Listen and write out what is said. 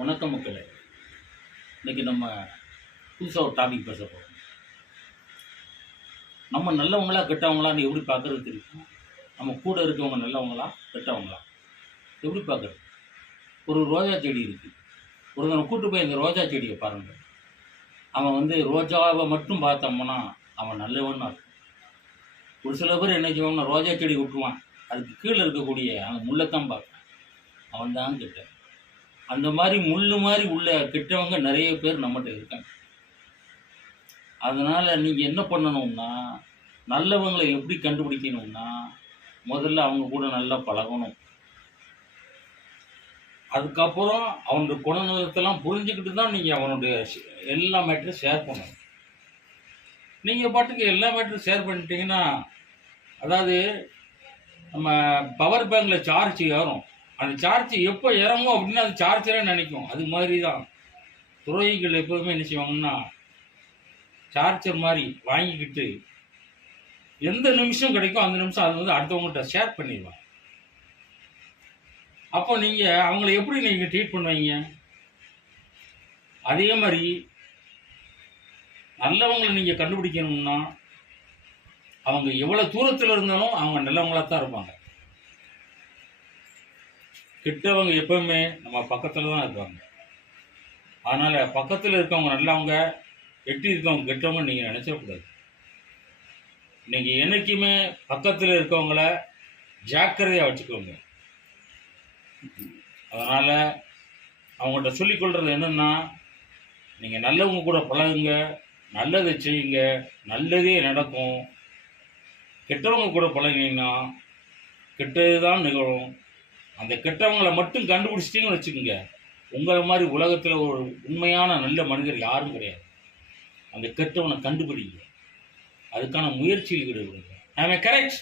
வணக்கம் மக்களே. இன்றைக்கி நம்ம புதுசாக ஒரு டாபிக் பேச போகிறோம். நம்ம நல்லவங்களா கெட்டவங்களான்னு எப்படி பார்க்குறது தெரியும்? நம்ம கூட இருக்கவங்க நல்லவங்களா கெட்டவங்களா எப்படி பார்க்குறது? ஒரு ரோஜா செடி இருக்குது. ஒருத்தனை கூட்டு போய் இந்த ரோஜா செடியை பாருங்கள். அவன் ரோஜாவை மட்டும் பார்த்தோம்னா அவன் நல்லவன்னு அர்த்தம். ஒரு சில பேர் என்ன செய்வாங்கன்னா ரோஜா செடி விட்டுருவான், அதுக்கு கீழே இருக்கக்கூடிய அந்த முள்ளைத்தான் பார்ப்பான், அவன் தான் கெட்ட. அந்த மாதிரி முள்ளு மாதிரி உள்ள கெட்டவங்க நிறைய பேர் நம்மகிட்ட இருக்காங்க. அதனால் நீங்கள் என்ன பண்ணணும்னா, நல்லவங்களை எப்படி கண்டுபிடிக்கணும்னா, முதல்ல அவங்க கூட நல்லா பழகணும். அதுக்கப்புறம் அவனுடைய குணநலத்தெல்லாம் புரிஞ்சுக்கிட்டு தான் நீங்கள் அவனுடைய எல்லா மேட்டரும் ஷேர் பண்ணணும். நீங்கள் பாட்டுக்கு எல்லா மேட்டரும் ஷேர் பண்ணிட்டீங்கன்னா, அதாவது நம்ம பவர் பேங்கில் சார்ஜ் ஏறும், அந்த சார்ஜ் எப்போ இறங்கும் அப்படின்னா அது சார்ஜரே நினைக்கும். அது மாதிரி தான் துறவிகள் எப்போதுமே என்ன செய்வாங்கன்னா, சார்ஜர் மாதிரி வாங்கிக்கிட்டு எந்த நிமிஷம் கிடைக்கும் அந்த நிமிஷம் அது அடுத்தவங்கள்ட்ட ஷேர் பண்ணிடுவாங்க. அப்போ நீங்கள் அவங்கள எப்படி நீங்கள் ட்ரீட் பண்ணுவீங்க? அதே மாதிரி நல்லவங்களை நீங்கள் கண்டுபிடிக்கணும்னா, அவங்க எவ்வளோ தூரத்தில் இருந்தாலும் அவங்க நல்லவங்களாக தான் இருப்பாங்க. கெட்டவங்க எப்பவுமே நம்ம பக்கத்தில் தான் இருப்பாங்க. அதனால் பக்கத்தில் இருக்கவங்க நல்லவங்க, எட்டி இருக்கவங்க கெட்டவங்க நீங்கள் நினச்சிடக்கூடாது. நீங்கள் என்றைக்குமே பக்கத்தில் இருக்கவங்கள ஜாக்கிரதையாக வச்சுக்கோங்க. அதனால் அவங்கள்ட்ட சொல்லிக்கொள்கிறது என்னென்னா, நீங்கள் நல்லவங்க கூட பழகுங்க, நல்லதை செய்யுங்க, நல்லதே நடக்கும். கெட்டவங்க கூட பழகினீங்கன்னா கெட்டது தான் நிகழும். அந்த கெட்டவங்களை மட்டும் கண்டுபிடிச்சிட்டிங்கன்னு வச்சுக்கோங்க, உங்களை மாதிரி உலகத்தில் ஒரு உண்மையான நல்ல மனிதர் யாரும் கிடையாது. அந்த கெட்டவனை கண்டுபிடிங்க, அதுக்கான முயற்சியில் ஈடுபடுங்க. I am correct?